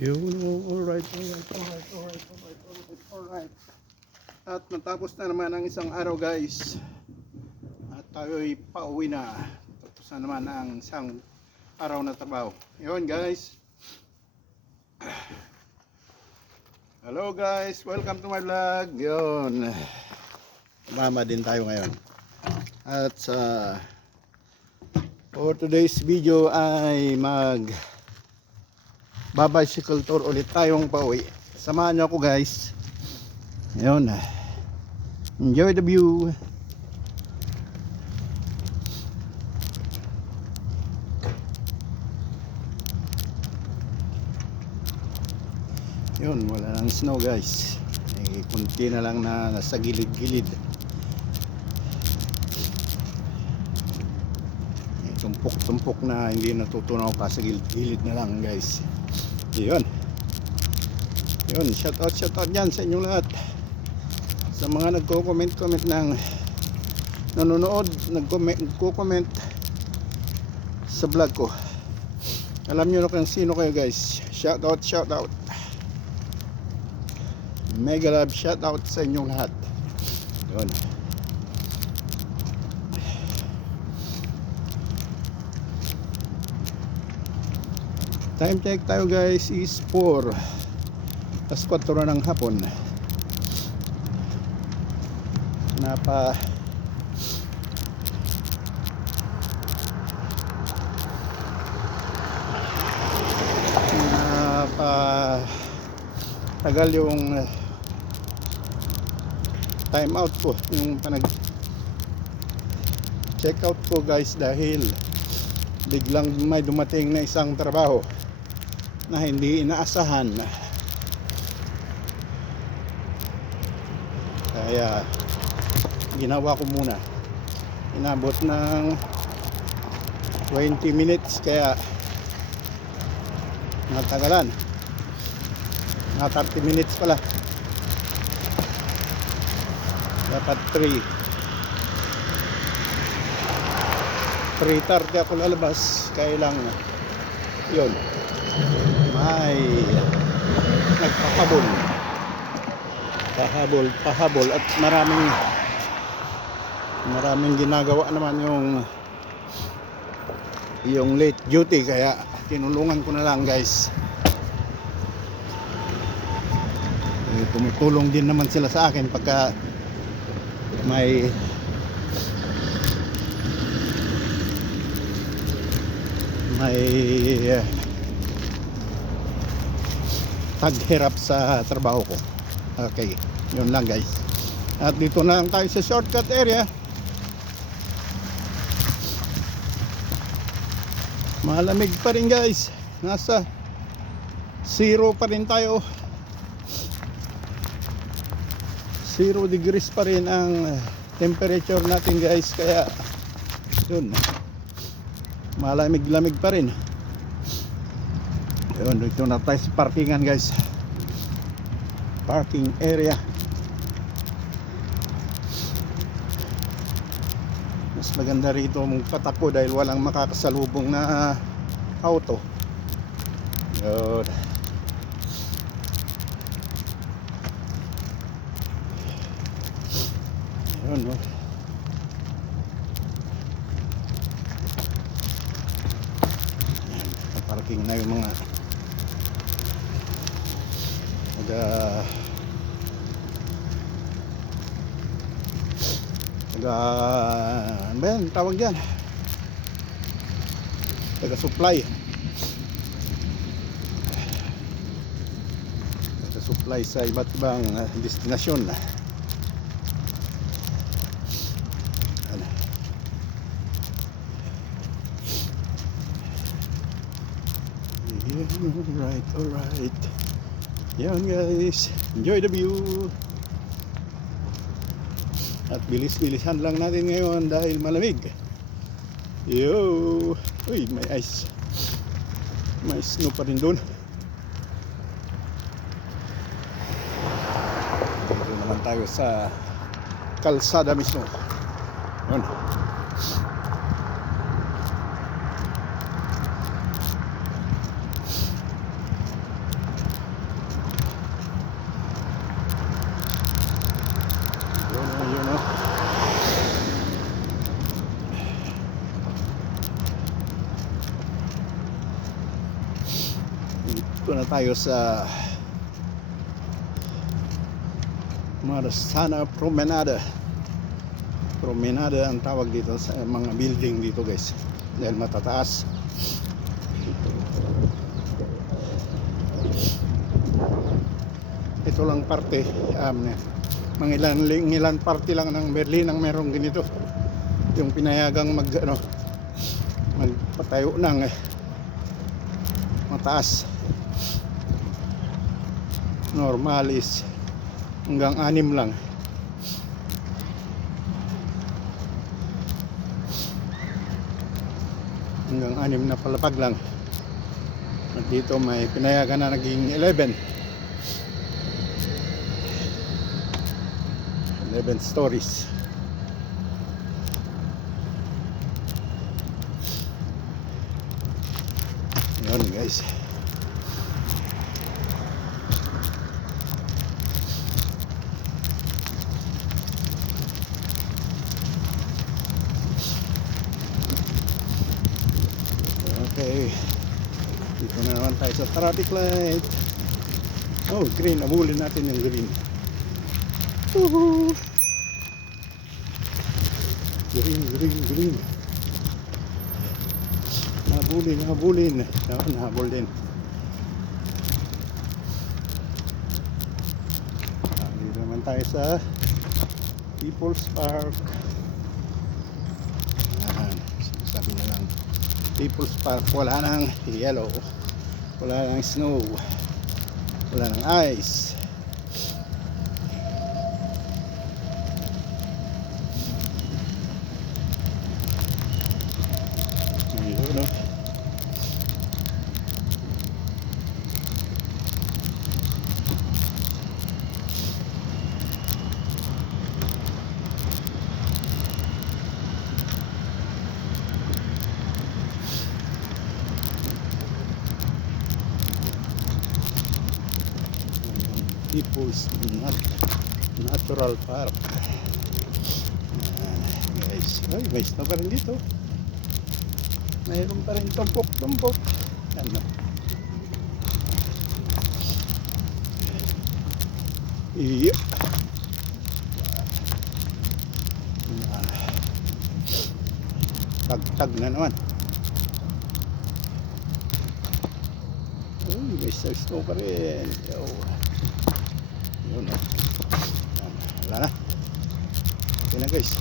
Alright. At natapos na naman ang isang araw, guys. At tayo'y pauwi na. Tapos na naman ang isang araw na trabaho. Yun, guys. Hello, guys. Welcome to my vlog. Yun. Mama din tayo ngayon. At for today's video ay bicycle tour ulit tayong pauwi. Samahan niyo ako, guys. Ayun. Enjoy the view. Yun, wala nang snow, guys. Kunti na lang na nasa gilid-gilid. Tumpok-tumpok na hindi natutunaw pa sa gilid-gilid na lang, guys. Yun. Shout out dyan sa inyong lahat. Sa mga nagko-comment ng nanonood, nagko-comment sa vlog ko. Alam nyo na kung sino kayo, guys. Shout out. Mega love shout out sa inyong lahat. Yun. Time check tayo, guys, is 4 na ng hapon. Tagal yung time out ko, yung check out ko, guys, dahil biglang may dumating na isang trabaho na hindi inaasahan. Kaya ginawa ko muna. Inabot ng 20 minutes, kaya natagalan. Na 30 minutes pala. Dapat 3:30 ako lalabas. Kaya lang yun, may nagpahabol at maraming ginagawa naman yung late duty, kaya tinulungan ko na lang, guys. Tumutulong din naman sila sa akin pagka may taghirap sa trabaho ko. Okay, yun lang, guys. At dito na lang tayo sa shortcut area. Malamig pa rin, guys. Nasa 0 pa rin tayo. 0 degrees pa rin ang temperature natin, guys. Kaya yun, malamig-lamig pa rin. Yun, dito na tayo sa parkingan, guys. Parking area. Mas maganda rito mong patakbo dahil walang makakasalubong na auto. Yun. Yun, no? Parking na yung mga ano ba yan tawag dyan? Taga-supply sa iba't ibang destinasyon. Alright. Yan, guys. Enjoy the view. At bilis-bilisan lang natin ngayon dahil malamig. Yo! Uy, may ice. May snow pa rin doon. Dito naman tayo sa kalsada mismo. Yun. Dito na tayo sa Marsana Promenade. Promenade ang tawag dito sa mga building dito guys, dahil matataas. Ito lang parte, mga ilan parte lang ng Berlin ang merong ganito, yung pinayagang magpatayo ng mataas. Normal is hanggang 6 lang. Hanggang 6 na palapag lang. At dito may pinayagan na naging 11 stories. Yun guys. Okay, dito na naman tayo sa traffic light. Oh, green. Abulin natin yung green. Woohoo! Green. Habulin. Nahabol din. Dito naman tayo sa People's Park. Sabi na lang People's Park, wala nang yellow, wala nang snow, wala nang ice. Ayun, no? People's Natural Park. Guys, ay, may snow pa rin dito. Mayroon pa rin tumpok. Ano? Iya. Tag na naman. Uy, may snow pa rin. Yun, wala na. Okay na guys.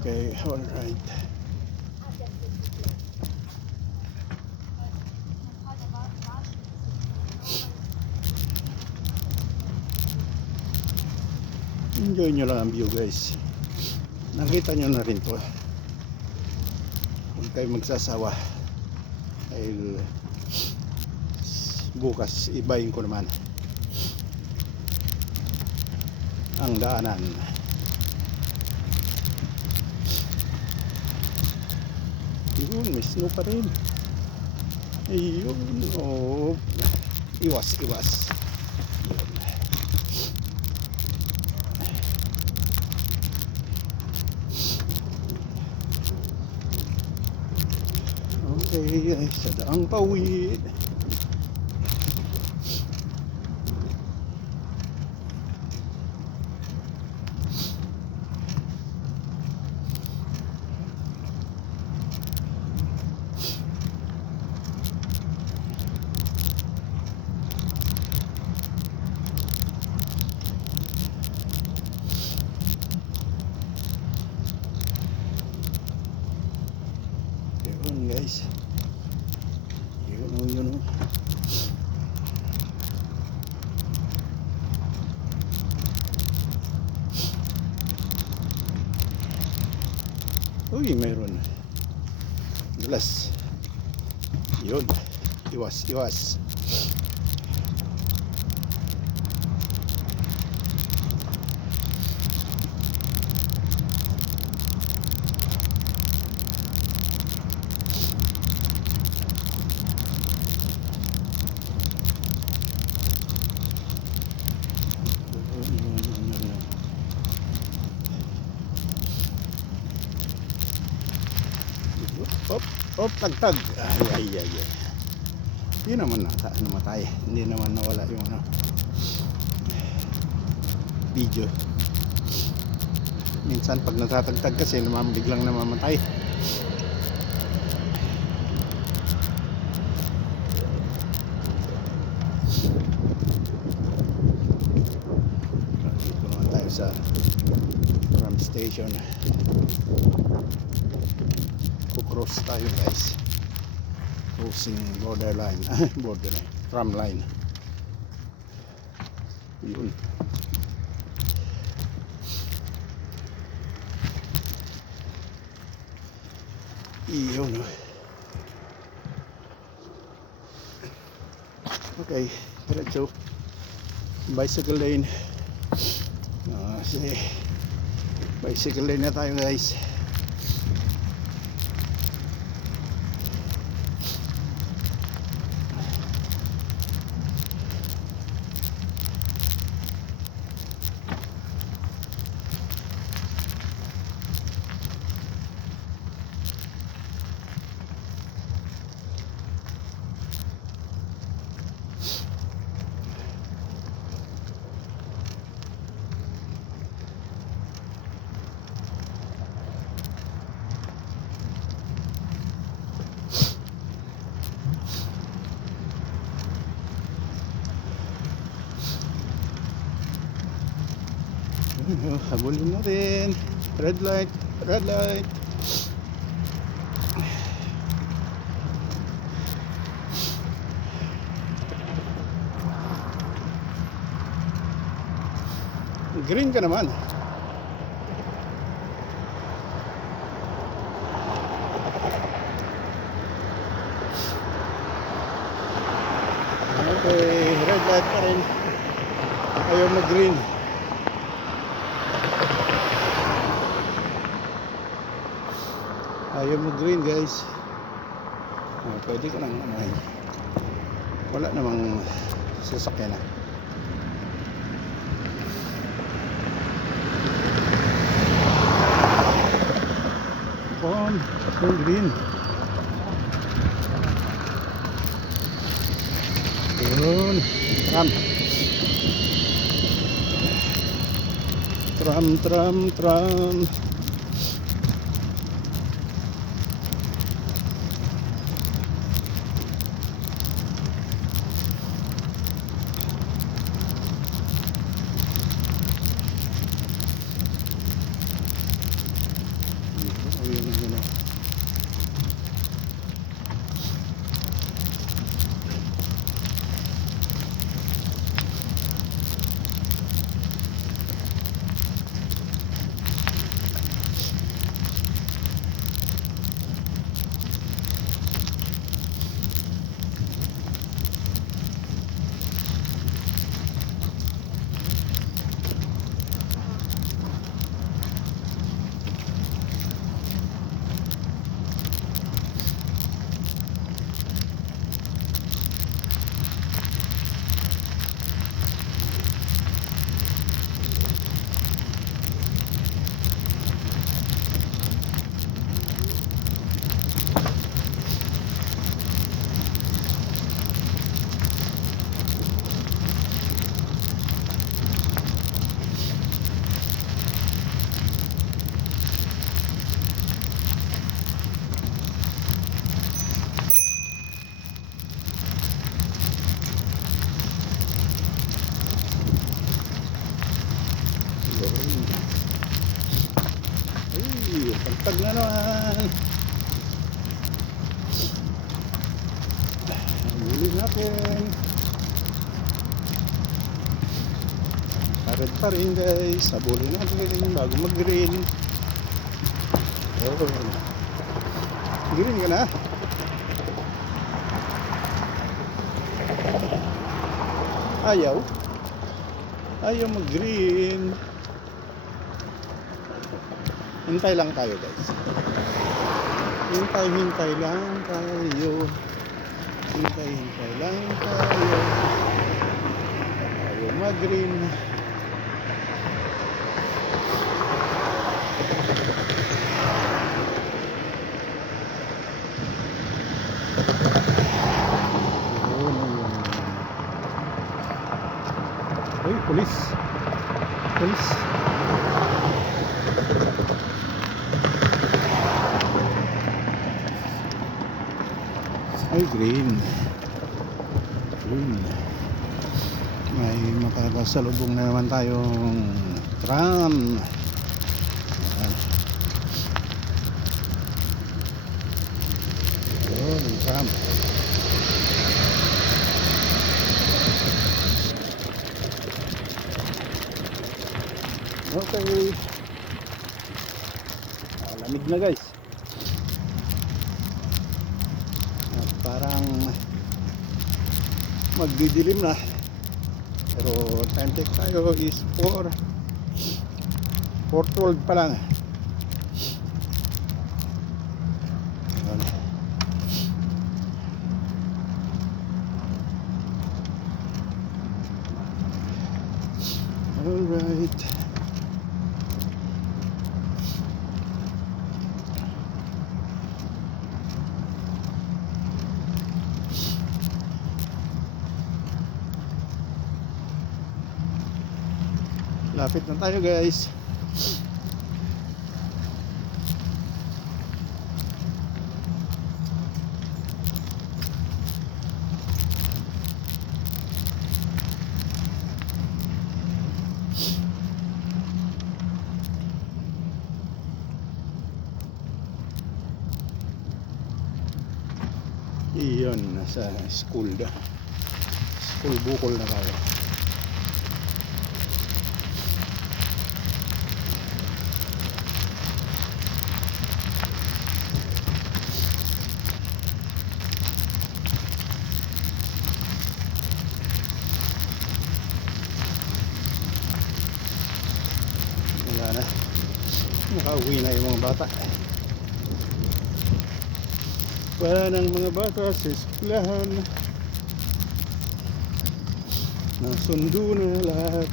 Okay, alright. Enjoy nyo lang ang view guys. Nakita nyo na rin to. Huwag kayo magsasawa. Dahil bukas ibayin ko naman ang daanan. Yun, may snow pa rin. Ayun, oh. Iwas. Yun. Okay, ay, sa daang pauwi. Guys, yun. Uy, mayroon glass. Yun, iwas. Op, op, tagtag. Ay, ay, ay, ay. Hindi naman namatay. Hindi naman nawala yung ano, video. Minsan pag natatagtag kasi biglang namamatay. Dito naman tayo sa tram station. Cross tayo guys, crossing borderline borderline tram line yun. Iyon. Okay, diretso bicycle lane. Sige, bicycle lane na tayo guys. Habulin natin. Red light, red light. Green ka naman. Okay, red light pa rin. Ayaw na green. Ayaw mo green guys. Pwede ka nang wala namang sasakyan na. Yung green. Yun. Tram. Pagtag na naman. Huli natin. Red pa rin guys. Habulin natin bago mag green. Oh. Green ka na. Ayaw mag green. Hintay lang tayo guys. Hintay lang tayo. Hintay lang tayo. Ayaw mag-green. Ay, green. Green. May makakasalubong na naman tayong tram. Ayan. Ayun, yung tram. Okay. Lamig na guys. At parang magdidilim na. Pero time check tayo is 4:12 pa lang. Ayan. Alright. Lapit na tayo guys. Iyon, nasa school na. School bukol na tayo. Wala na. Nakauwi na yung mga bata. Wala ng mga bata sa eskwelahan. Nasundo na lahat.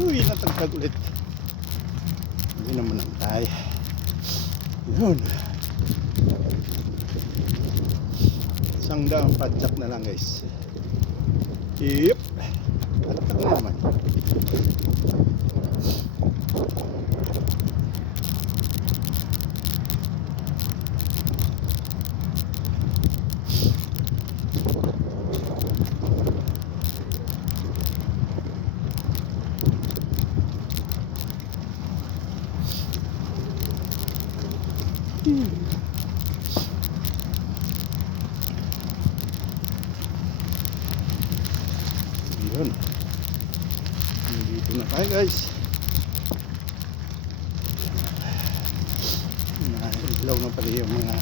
Uy, natagtag ulit. Hindi naman ang tayo. Yun. Isang daang padyak na lang guys. Yep. Natagtag na naman. Yun. Dito na tayo guys. Ilaw na pala yung mga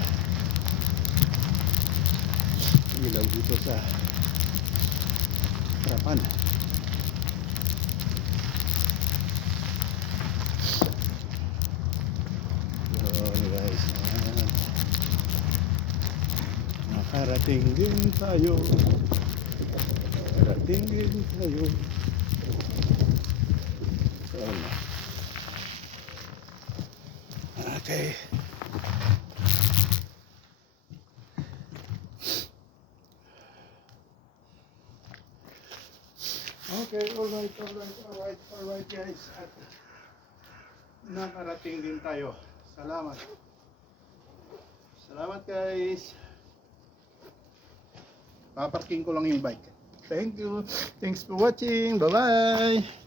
ilaw dito sa harapan. Yun guys. Nakarating din tayo. Nakarating din tayo. Okay. Okay, alright guys. At nakarating din tayo. Salamat. Salamat guys. Paparking ko lang yung bike. Thank you. Thanks for watching. Bye-bye.